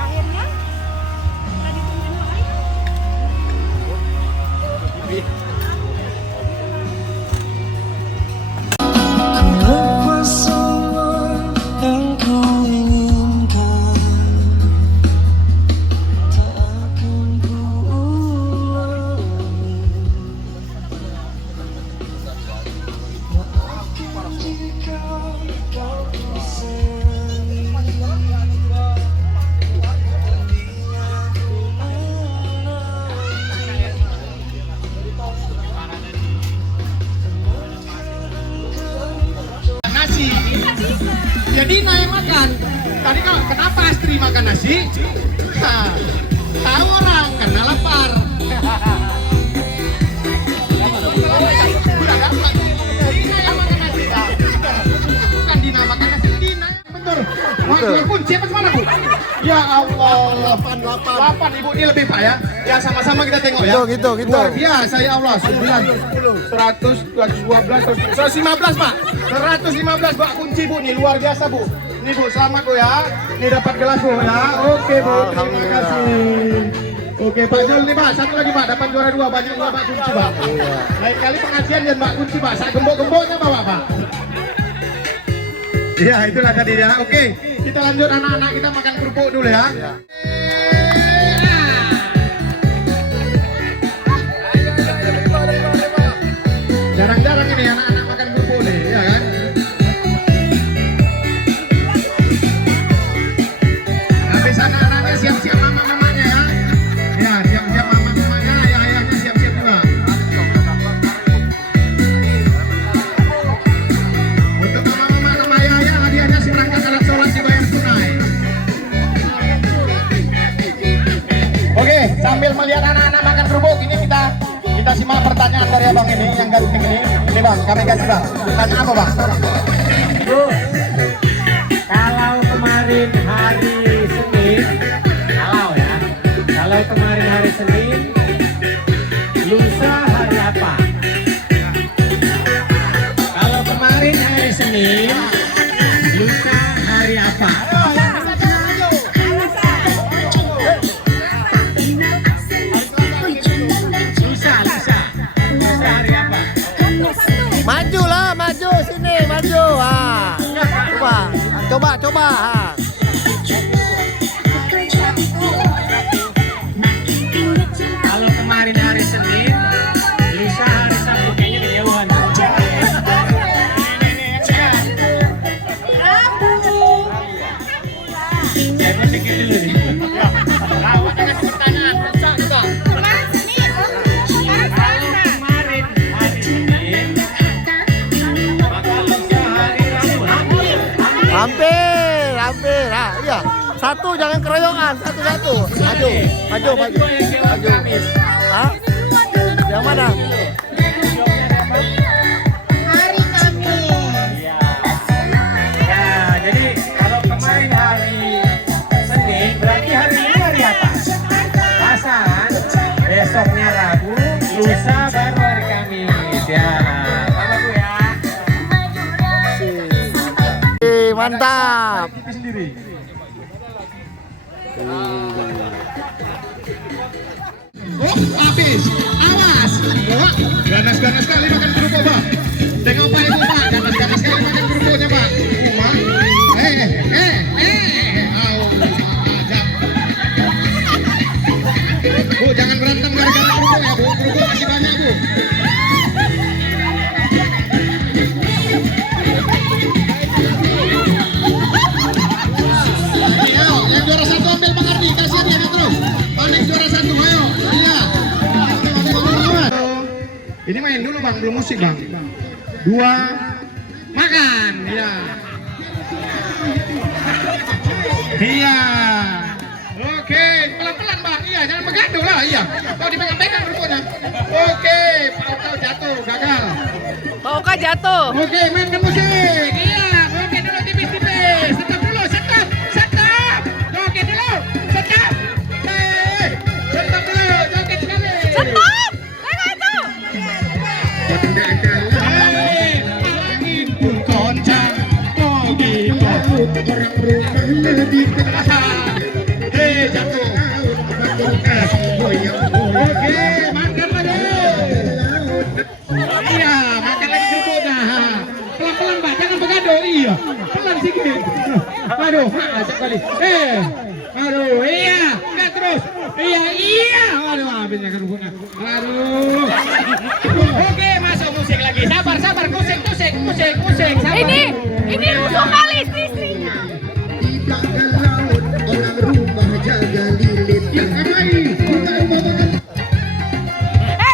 Akhirnya tadi tungguin makanya. Nasi. Ya Dina yang makan. Tadi kau kenapa Astri makan nasi? Hah, tahu orang karena lapar. Udah dapat. Dina yang makan nasi. Bukan Dina makan nasi, Dina. Betul. Mau kunci apa gimana, Bu? Ya Allah. 8 Ibu ini lebih Pak ya. Ya sama-sama kita tengok ya. Gitu. Luar biasa ya Allah. 100, 112, 115 Pak. 115 Pak kunci Bu nih, luar biasa Bu. Ini Bu, selamat Bu ya. Ini dapat gelas Bu ya. Oke Bu, terima kasih. Oke Pak Jul nih Pak, satu lagi Pak, dapat juara 2, banyak juga Pak kunci Pak. Lain kali pengajian dan Pak kunci Pak, saya gembok-gemboknya bawa Pak. Ya itulah tadi ya. Oke, kita lanjut anak-anak kita makan kerupuk dulu ya. Jarang-jarang ini anak-anak makan kerupuk nih, ya kan? Habis anak-anaknya siap-siap mama-mamanya ya. Ya, siap-siap mama-mamanya, ayah-ayahnya siap-siap juga. Untuk mama-mama sama ayah-ayah, hadiahnya seperangkat alat sholat dibayar tunai. Oke, sambil melihat anak-anak makan kerupuk, ini kita simak pertanyaan dari abang ini yang ganteng ini. Ini bang, kami kasih bang. Tanya apa bang? Bu, kalau kemarin hari Senin, kalau kemarin hari Senin, lusa hari apa? Kalau kemarin hari Senin, lusa hari apa? Lusa hari apa? Maju lah, maju sini, maju. Coba. Kalau kemarin hari Senin, lusa hari Sabtu, kayaknya kejauhan. Saya berpikir dulu nih. Awak kasih pertanyaan, bisa juga. Kalau kemarin hari Senin, maka lusa hari Rabu. Hampir. Iya. Satu jangan keroyokan, satu. Maju. Hah? Yang mana? Hari Kamis. Ya, jadi kalau kemarin hari Senin, berarti hari ini hari apa? Selasa kan? Besoknya Rabu, lusa baru hari Kamis. Ya, apa Bu ya? Mantap. Oh, habis. Awas. Oh, ganas-ganas sekali makan kerupuk, Pak. Tengok Pak Ibu, Pak. Ganas-ganas sekali makan kerupuknya, Pak. Pak. Bu, jangan berantem gara-gara kerupuk ya, Bu. Kerupuk masih banyak, Bu. Ayo, yang juara satu ambil Bang Ardi. Kasihan ya, terus. Paling juara satu, ayo. Iya. Ini main dulu Bang, belum musik Bang. 2, makan. Iya. Iya. Oke, pelan-pelan Bang. Iya, jangan bergaduh lah. Iya. Kau dipegang-pegang kerupuknya. Oke, Pak Oka jatuh, gagal. Pak Oka jatuh. Oke, mainkan musik. Iya, oke dulu tipis-tipis. Stop dulu, stop. Joget dulu, stop. Stop dulu, joget sekali. Stop! Hei, jatuh. Oke, makan lagi. Iya, makan lagi kerupuknya. Pelan-pelan, Mbak, jangan begaduh. Iya, pelan sedikit. Aduh, macet kali. Aduh, iya, enggak terus. Iya. Aduh, habisnya kerupuknya. Aduh. Oke, masuk musik lagi. Sabar, musik. Sabar. Ini rusuh kali istrinya.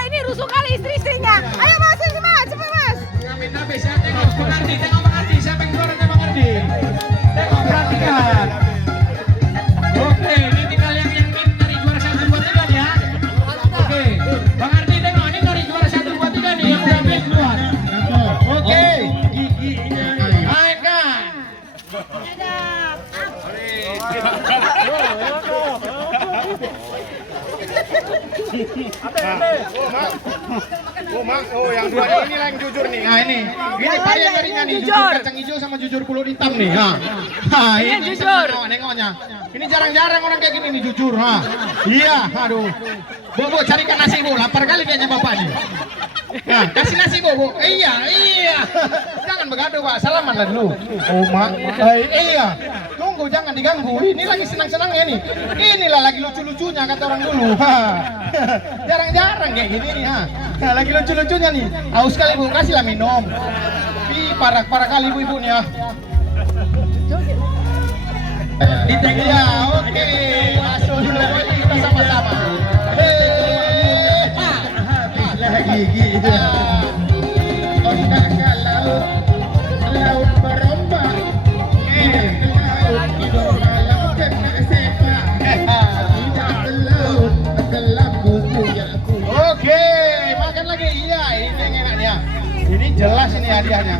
Ini rusuh kali istrinya. Ayo mas, ini mas, cepet mas. Ngamen habis ya, tengok pengerti, siapa yang juaranya pengerti? Tengok, perhatikan. Oke, ini tinggal yang dari juara 1, 2, 3 nih ya. Oke, Bang Ardi tengok, ini dari juara 1, 2, 3 nih yang udah ambil keluar. Oke, giginya mainkan. Oh, yang dua ini lah yang jujur nih. Nah, ini varian darinya nih, jujur kacang hijau sama jujur pulut hitam nih. Ini jujur. Nengoknya. Ini jarang-jarang orang kayak gini nih jujur. Iya, aduh. Bu, carikan nasi bu, lapar kali kayaknya bapak nih. Nah, kasih nasi bu. Iya. Jangan begaduh pak, salaman lah dulu. Oh mak, iya. Tunggu, jangan diganggu. Ini lagi senang-senangnya nih. Inilah lagi lucu-lucunya kata orang dulu. Jarang-jarang kayak gini nih. Lagi lucu-lucunya nih. Haus kali bu, kasihlah minum. Parah kali ibu nih ya. Ya, oke. Masuk dulu kita sama-sama. Lagi gitu. Laut berombak. Laut hidup malam kena sepak. Laut gelap buku ya aku. Oke, makan lagi. Iya, ini yang enaknya. Ini jelas ini hadiahnya.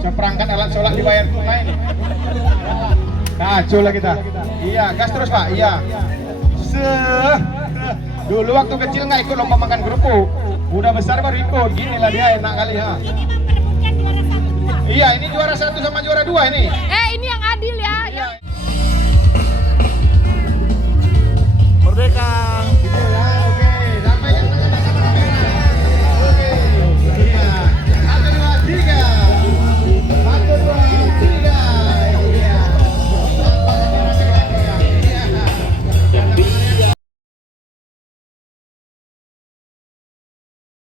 Seperangkat alat sholat dibayar tunai nih. Kacau lah kita. Iya, gas terus Pak. Iya. Dulu waktu kecil nggak ikut lomba makan kerupuk. Udah besar baru ikut. Ginilah dia enak kali ya. Iya, ini juara 1 sama juara 2 ini. Ini yang adil ya. Merdeka.